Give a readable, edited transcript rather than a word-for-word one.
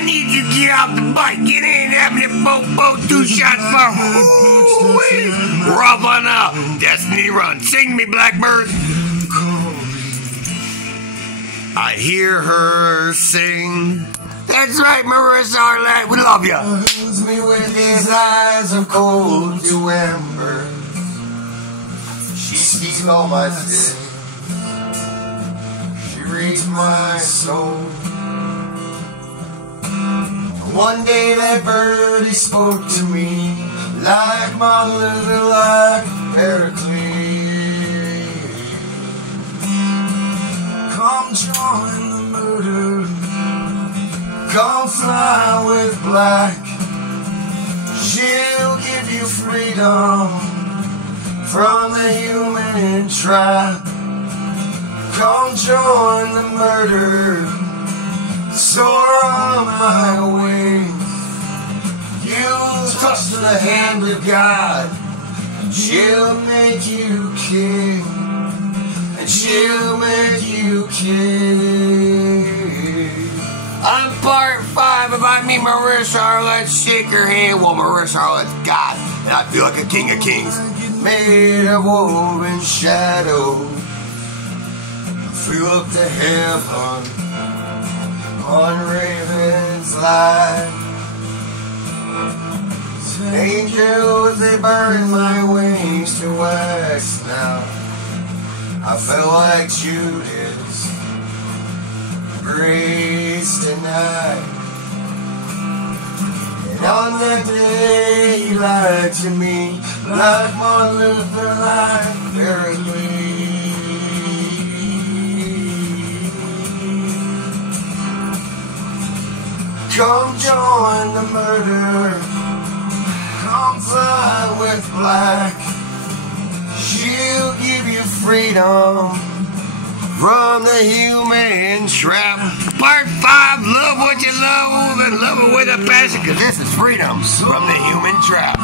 I need you to get off the bike. Get in, have me boat, 2 shots for rough on up. Destiny Run. Sing me, Blackbird. I hear her sing. That's right, Marissa Arlette. We love you. Fills me with his eyes of cold to ember. She sees all my sins. She reads my soul. One day that birdie spoke to me like Martin Luther, like Pericles. Come join the murder. Come fly with black. She'll give you freedom from the human trap. Come join the murder. Soar on my wings. You'll touch the hand of God. She'll make you king. And she'll make you king. On part 5, if I meet Marissa Arlette, shake her hand. Well, Marissa Arlette's God, and I feel like a king of kings. Made of woven shadow. Flew up to heaven on ravens light. Angels, they burn my wings to wax now. I felt like Judas, grace tonight. And on that day he lied to me like Martin Luther, like Pericles. Come join the murder. Come fly with black. She'll give you freedom From the human trap. Part 5, love what you love and love it with a passion, because this is freedom from the human trap.